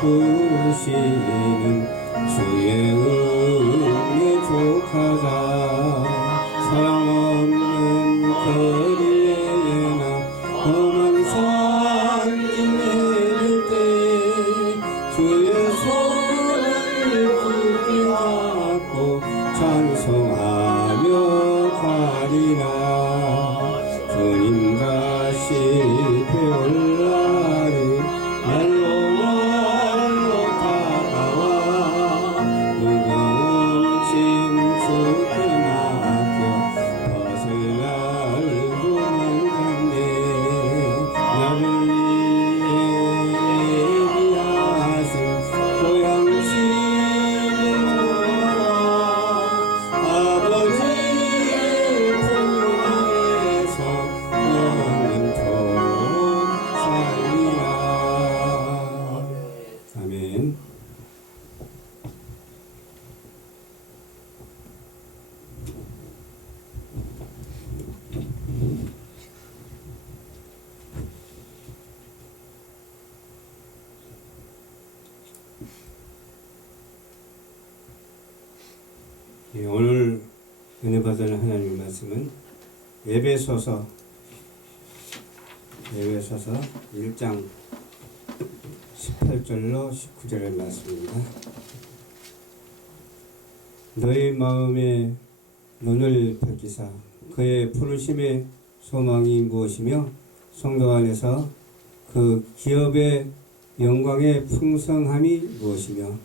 베푸시는 주의 은혜 족하다. 사랑 없는 거리에나 험한 산길 내릴 때 주의 손을 굳게 잡고 찬송하며 가리라. 주님 다시 배울 날이 날로 날로 다가와 무거운 짐 주께 맡겨 벗을 날도 멀겠네. 나를 예비하신 고향 집에 오라. 아버지의 품 안에서 영원토록 살리라. 아멘. 오늘 은혜 받은 하나님 말씀은 에베소서 1장 18절로 19절의 말씀입니다. 너희 마음에 눈을 밝히사 그의 부르심의 소망이 무엇이며 성도 안에서 그 기업의 영광의 풍성함이 무엇이며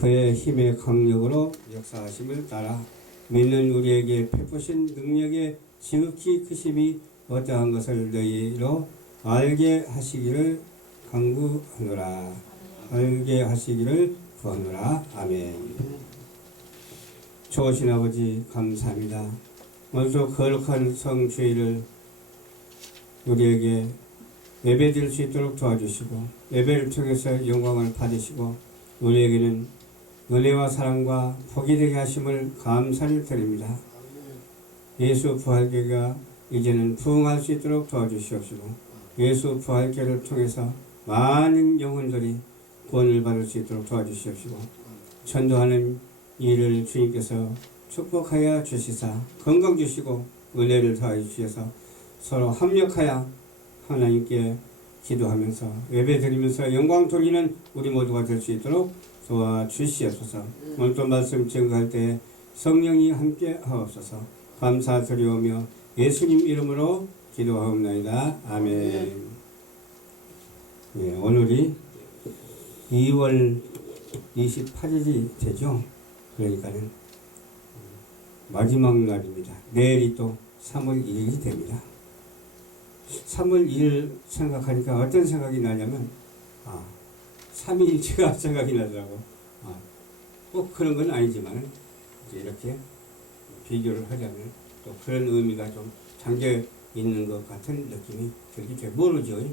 그의 힘의 강력으로 역사하심을 따라 믿는 우리에게 베푸신 능력의 지극히 크심이 어떠한 것을 너희로 알게 하시기를 간구하노라. 알게 하시기를 구하노라. 아멘. 좋으신 아버지 감사합니다. 오늘도 거룩한 성주의를 우리에게 예배드릴 수 있도록 도와주시고 예배를 통해서 영광을 받으시고 우리에게는 은혜와 사랑과 복이 되게 하심을 감사를 드립니다. 예수 부활계가 이제는 부흥할 수 있도록 도와주시옵시고 예수 부활계를 통해서 많은 영혼들이 구원을 받을 수 있도록 도와주시옵시고 전도하는 일을 주님께서 축복하여 주시사 건강 주시고 은혜를 더하여 주셔서 서로 합력하여 하나님께 기도하면서 예배드리면서 영광 돌리는 우리 모두가 될 수 있도록 도와주시옵소서. 오늘 또 말씀 증거할 때 성령이 함께 하옵소서. 감사드리오며 예수님 이름으로 기도하옵나이다. 아멘. 예, 오늘이 2월 28일이 되죠. 그러니까는 마지막 날입니다. 내일이 또 3월 1일이 됩니다. 3월 1일 생각하니까 어떤 생각이 나냐면 3일째가 생각이 나더라고. 꼭 그런 건 아니지만 이제 이렇게 비교를 하자면 또 그런 의미가 좀 담겨 있는 것 같은 느낌이 들기 때문에 모르죠.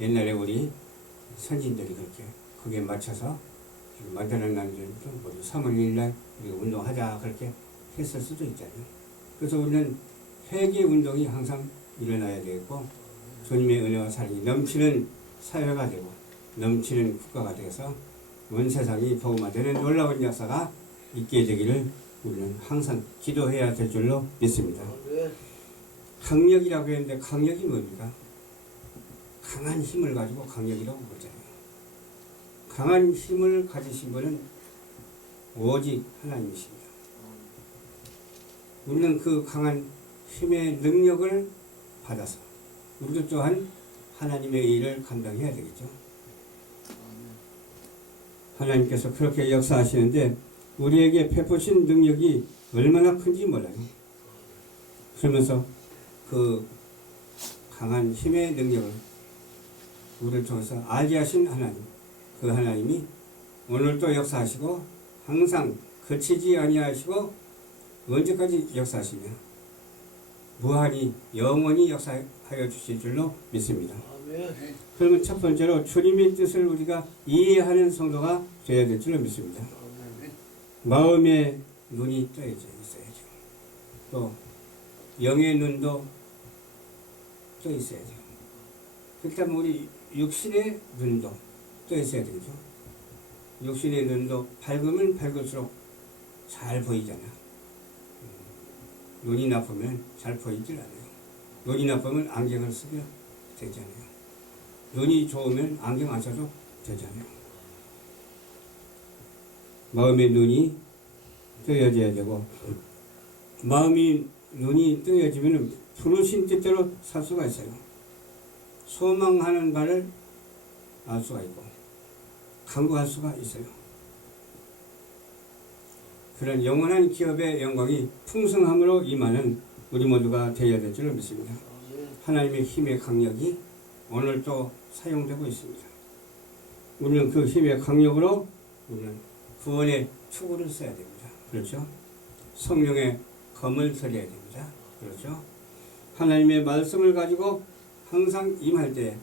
옛날에 우리 선진들이 그렇게 그게 맞춰서 만드는 날들도 3월 1일 날 운동하자 그렇게 했을 수도 있잖아요. 그래서 우리는 회개 운동이 항상 일어나야 되고 주님의 은혜와 사랑이 넘치는 사회가 되고 넘치는 국가가 되어서 온 세상이 복음화되는 놀라운 역사가 있게 되기를 우리는 항상 기도해야 될 줄로 믿습니다. 강력이라고 했는데 강력이 뭡니까? 강한 힘을 가지고 강력이라고 그러잖아요. 강한 힘을 가지신 분은 오직 하나님이십니다. 우리는 그 강한 힘의 능력을 받아서 우리도 또한 하나님의 일을 감당해야 되겠죠. 하나님께서 그렇게 역사하시는데 우리에게 베푸신 능력이 얼마나 큰지 몰라요. 그러면서 그 강한 힘의 능력을 우리를 통해서 알게 하신 하나님, 그 하나님이 오늘도 역사하시고 항상 그치지 아니하시고 언제까지 역사하시며 무한히 영원히 역사하여 주실 줄로 믿습니다. 그러면 첫 번째로 주님의 뜻을 우리가 이해하는 성도가 되어야 될 줄로 믿습니다. 마음의 눈이 있어야죠. 또 영의 눈도 떠 있어야죠. 그렇다면 우리 육신의 눈도 떠 있어야 되죠. 육신의 눈도 밝으면 밝을수록 잘 보이잖아. 눈이 나쁘면 잘 보이질 않아요. 눈이 나쁘면 안경을 쓰게 되잖아요. 눈이 좋으면 안경 안 써도 되잖아요. 마음의 눈이 뜨여져야 되고, 마음이 눈이 뜨여지면 부르신 뜻대로 살 수가 있어요. 소망하는 바를 알 수가 있고 강구할 수가 있어요. 그런 영원한 기업의 영광이 풍성함으로 임하는 우리 모두가 되어야 될 줄을 믿습니다. 하나님의 힘의 강력이 오늘도 사용되고 있습니다. 우리는 그 힘의 강력으로 우리는 구원의 투구를 써야 됩니다. 그렇죠? 성령의 검을 들여야 됩니다. 그렇죠? 하나님의 말씀을 가지고 항상 임할 때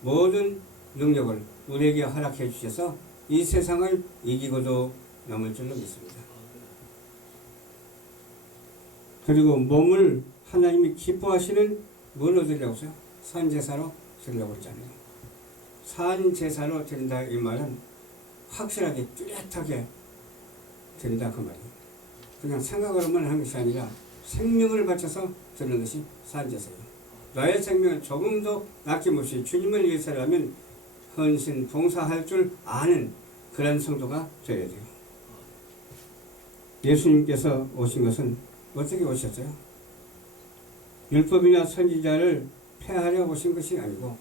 모든 능력을 우리에게 허락해 주셔서 이 세상을 이기고도 남을 줄로 믿습니다. 그리고 몸을 하나님이 기뻐하시는 뭘로 드리려고 했어요? 산제사로 드리려고 했잖아요. 산제사로 드린다 이 말은 확실하게 뚜렷하게 드린다 그 말이에요. 그냥 생각으로만 하는 것이 아니라 생명을 바쳐서 드리는 것이 산제사예요. 나의 생명을 조금도 아낌없이 주님을 위해서라면 헌신, 봉사할 줄 아는 그런 성도가 되어야 돼요. 예수님께서 오신 것은 어떻게 오셨어요? 율법이나 선지자를 폐하려 오신 것이 아니고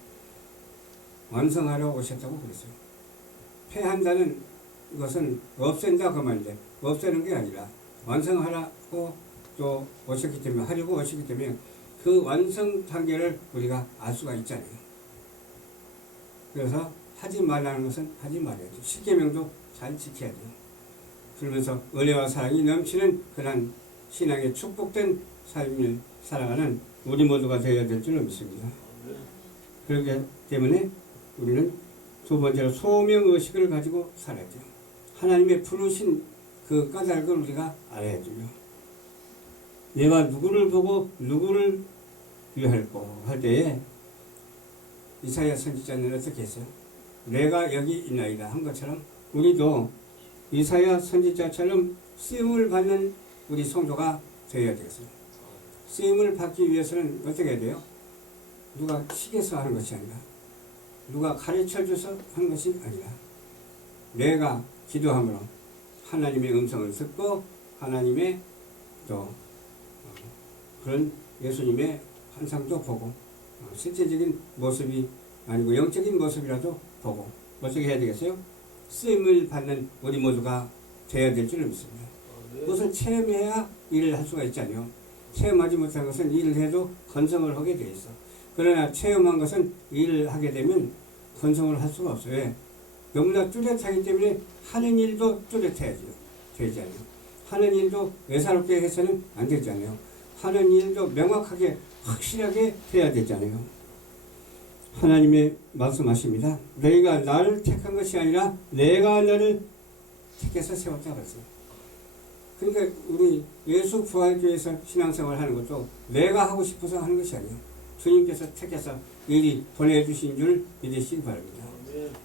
완성하려 오셨다고 그랬어요. 폐한다는 것은 없앤다 그 말인데 없애는 게 아니라 완성하라고 또 오셨기 때문에 하려고 오셨기 때문에 그 완성 단계를 우리가 알 수가 있잖아요. 그래서 하지 말라는 것은 하지 말아야 돼요. 십계명도 잘 지켜야 돼요. 그러면서 은혜와 사랑이 넘치는 그런 신앙의 축복된 삶을 살아가는 우리 모두가 되어야 될 줄로 믿습니다. 그렇기 때문에 우리는 두 번째로 소명의식을 가지고 살아야 돼요. 하나님의 부르신 그 까닭을 우리가 알아야 돼요. 내가 누구를 보고 누구를 위할고 할 때에 이사야 선지자는 어떻게 했어요? 내가 여기 있나이다 한 것처럼 우리도 이사야 선지자처럼 쓰임을 받는 우리 성도가 되어야 되겠어요. 쓰임을 받기 위해서는 어떻게 해야 돼요? 누가 시켜서 하는 것이 아니라 누가 가르쳐줘서 하는 것이 아니라 내가 기도함으로 하나님의 음성을 듣고 하나님의 또 그런 예수님의 환상도 보고 실제적인 모습이 아니고 영적인 모습이라도 보고 어떻게 해야 되겠어요? 쓰임을 받는 우리 모두가 되어야 될 줄을 믿습니다. 그것을 체험해야 일을 할 수가 있잖아요. 체험하지 못한 것은 일을 해도 건성을 하게 돼 있어. 그러나 체험한 것은 일을 하게 되면 건성을 할 수가 없어요. 왜? 너무나 뚜렷하기 때문에 하는 일도 뚜렷해야죠. 되잖아요. 하는 일도 외사롭게 해서는 안 되잖아요. 하는 일도 명확하게 확실하게 해야 되잖아요. 하나님의 말씀하십니다. 너희가 나를 택한 것이 아니라 내가 너를 택해서 세웠다 그랬어요. 그러니까 우리 예수 부활교회에서 신앙생활 하는 것도 내가 하고 싶어서 하는 것이 아니에요. 주님께서 택해서 미리 보내주신 줄 믿으시기 바랍니다.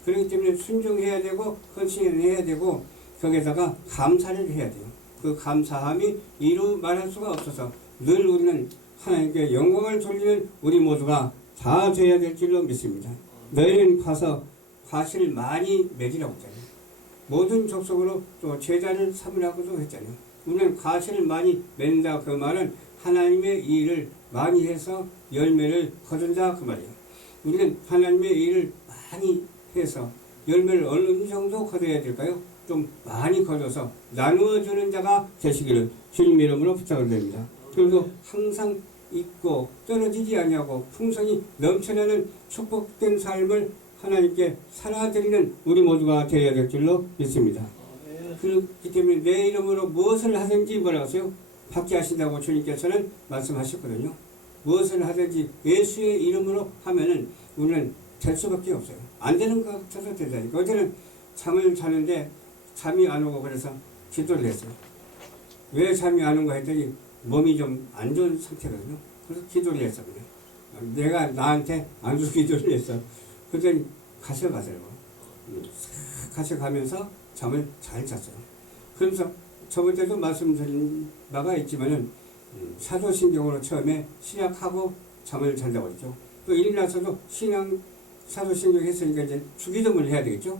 그렇기 때문에 순종해야 되고 헌신해야 되고 거기에다가 감사를 해야 돼요. 그 감사함이 이루 말할 수가 없어서 늘 우리는 하나님께 영광을 돌리는 우리 모두가 다 되어야 될 줄로 믿습니다. 너희는 가서 과실을 많이 맺으라고 했잖아요. 모든 족속으로 또 제자를 삼으라고도 했잖아요. 우리는 과실을 많이 맺는다 그 말은 하나님의 일을 많이 해서 열매를 거둔다 그 말이에요. 우리는 하나님의 일을 많이 해서 열매를 어느 정도 거둬야 될까요? 좀 많이 거둬서 나누어주는 자가 되시기를 주님 이름으로 부탁을 드립니다. 그리고 항상 있고 떨어지지 아니하고 풍성이 넘쳐나는 축복된 삶을 하나님께 살아드리는 우리 모두가 되어야 될 줄로 믿습니다. 그렇기 때문에 내 이름으로 무엇을 하든지 뭐라고 하세요? 받게 하신다고 주님께서는 말씀하셨거든요. 무엇을 하든지 예수의 이름으로 하면은 우리는 될 수밖에 없어요. 안 되는 것 같아서 되다니까. 어제는 잠을 자는데 잠이 안 오고 그래서 기도를 했어요. 왜 잠이 안 오고 했더니 몸이 좀 안 좋은 상태거든요. 그래서 기도를 했어. 그냥. 내가 나한테 안주 기도를 했어. 그랬더니 가셔가더라고. 가셔가면서 잠을 잘 잤어요. 그러면서 저번 때도 말씀드린 바가 있지만은 사도신경으로 처음에 시작하고 잠을 잔다고 했죠. 또 일어나서도 사도신경 했으니까 이제 주기도문을 해야 되겠죠.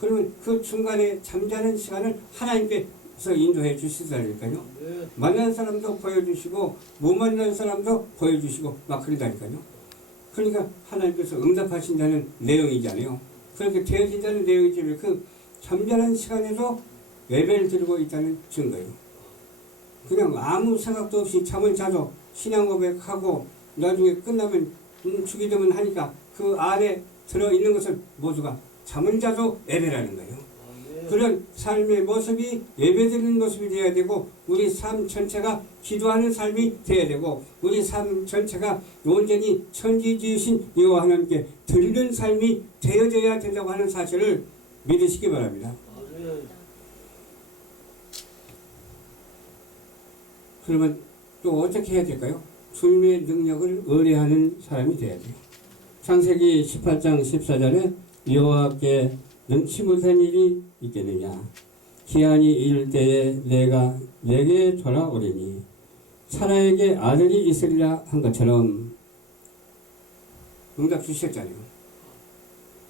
그러면 그 중간에 잠자는 시간을 하나님께서 인도해 주시다니까요. 만난 사람도 보여주시고 못 만난 사람도 보여주시고 막 그러다니까요. 그러니까 하나님께서 응답하신다는 내용이잖아요. 그렇게 되어진다는 내용이지만 그 잠자는 시간에도 예배를 드리고 있다는 증거예요. 그냥 아무 생각도 없이 잠을 자도 신앙 고백하고 나중에 끝나면 주기도문 하니까 그 안에 들어있는 것은 모두가 잠을 자도 예배라는 거예요. 그런 삶의 모습이 예배드리는 모습이 되어야 되고 우리 삶 전체가 기도하는 삶이 되어야 되고 우리 삶 전체가 온전히 천지 지으신 여호와 하나님께 드리는 삶이 되어져야 된다고 하는 사실을 믿으시기 바랍니다. 그러면 또 어떻게 해야 될까요? 주님의 능력을 의뢰하는 사람이 되어야 돼요. 창세기 18장 14절에 여호와께 능치 못한 일이 있겠느냐. 기한이 이를 때에 내가 내게 돌아오리니 사라에게 아들이 있으리라 한 것처럼 응답 주셨잖아요.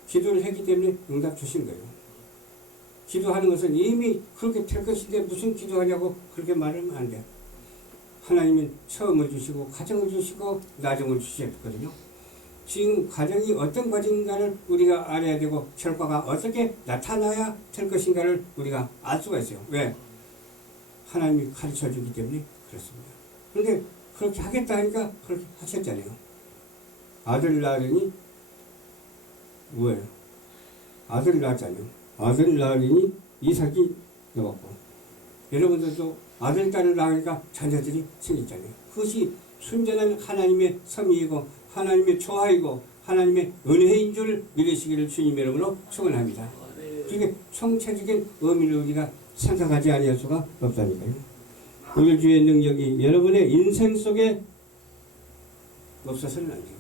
기도를 했기 때문에 응답 주신 거예요. 기도하는 것은 이미 그렇게 될 것인데 무슨 기도하냐고 그렇게 말하면 안 돼요. 하나님은 처음을 주시고 가정을 주시고 나중을 주셨거든요. 지금 과정이 어떤 과정인가를 우리가 알아야 되고 결과가 어떻게 나타나야 될 것인가를 우리가 알 수가 있어요. 왜? 하나님이 가르쳐 주기 때문에 그렇습니다. 그런데 그렇게 하겠다 하니까 그렇게 하셨잖아요. 아들 낳으니 뭐예요? 아들 낳았잖아요. 아들 낳으니 이삭이 나왔고 여러분들도 아들, 딸을 낳으니까 자녀들이 생겼잖아요. 그것이 순전한 하나님의 섭리이고 하나님의 조화이고 하나님의 은혜인 줄 믿으시기를 주님의 이름으로 축원합니다. 그게 총체적인 의미를 우리가 생각하지 아니할 수가 없다니까요. 오늘 주의 능력이 여러분의 인생 속에 없어서는 안 돼요.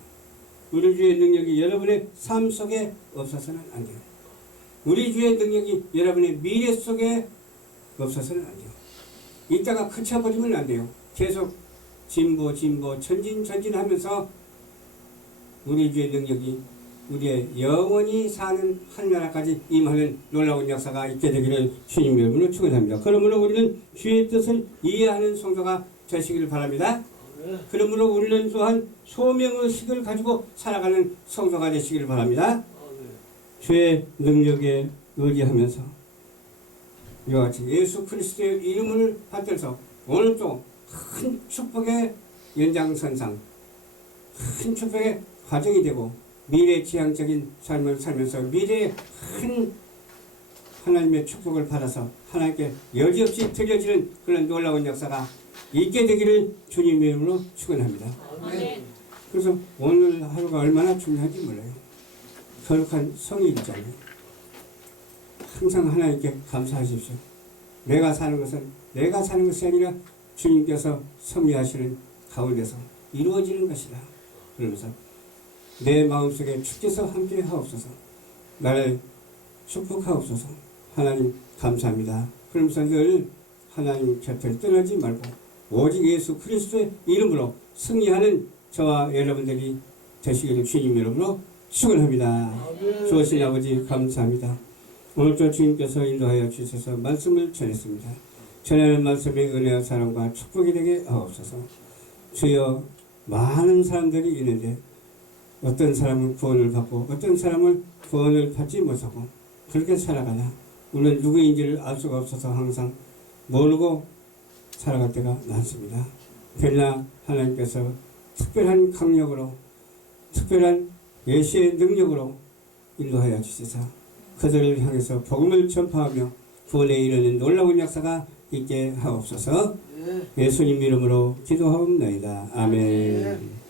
우리 주의 능력이 여러분의 삶 속에 없어서는 안 돼요. 우리 주의 능력이 여러분의 미래 속에 없어서는 안 돼요. 이따가 그쳐버리면 안 돼요. 계속 진보 전진하면서 우리 주의 능력이 우리의 영원히 사는 하늘나라까지 임하는 놀라운 역사가 있게 되기를 주님 여러분을 축원합니다. 그러므로 우리는 주의 뜻을 이해하는 성도가 되시기를 바랍니다. 그러므로 우리는 또한 소명의식을 가지고 살아가는 성도가 되시기를 바랍니다. 주의 능력에 의지하면서 이와 같이 예수 그리스도의 이름을 받들어서 오늘 또 큰 축복의 연장선상 큰 축복의 과정이 되고 미래지향적인 삶을 살면서 미래에 큰 하나님의 축복을 받아서 하나님께 여지없이 드려지는 그런 놀라운 역사가 있게 되기를 주님의 이름으로 축원합니다. 그래서 오늘 하루가 얼마나 중요한지 몰라요. 거룩한 성일이잖아요. 항상 하나님께 감사하십시오. 내가 사는 것이 아니라 주님께서 섭리하시는 가운데서 이루어지는 것이다. 그러면서 내 마음속에 주께서 함께 하옵소서. 나를 축복하옵소서. 하나님 감사합니다. 그러면서 늘 하나님 곁을 떠나지 말고 오직 예수 그리스도의 이름으로 승리하는 저와 여러분들이 되시기를 주님 이름으로 축원합니다. 주오신 아버지 감사합니다. 오늘도 주님께서 인도하여 주셔서 말씀을 전했습니다. 전하는 말씀의 은혜와 사랑과 축복이 되게 하옵소서. 주여 많은 사람들이 있는데 어떤 사람은 구원을 받고 어떤 사람은 구원을 받지 못하고 그렇게 살아가나 우리는 누구인지를 알 수가 없어서 항상 모르고 살아갈 때가 많습니다. 그러나 하나님께서 특별한 강력으로 특별한 예수의 능력으로 인도하여 주시사 그들을 향해서 복음을 전파하며 구원에 이르는 놀라운 역사가 있게 하옵소서. 예수님 이름으로 기도하옵나이다. 아멘.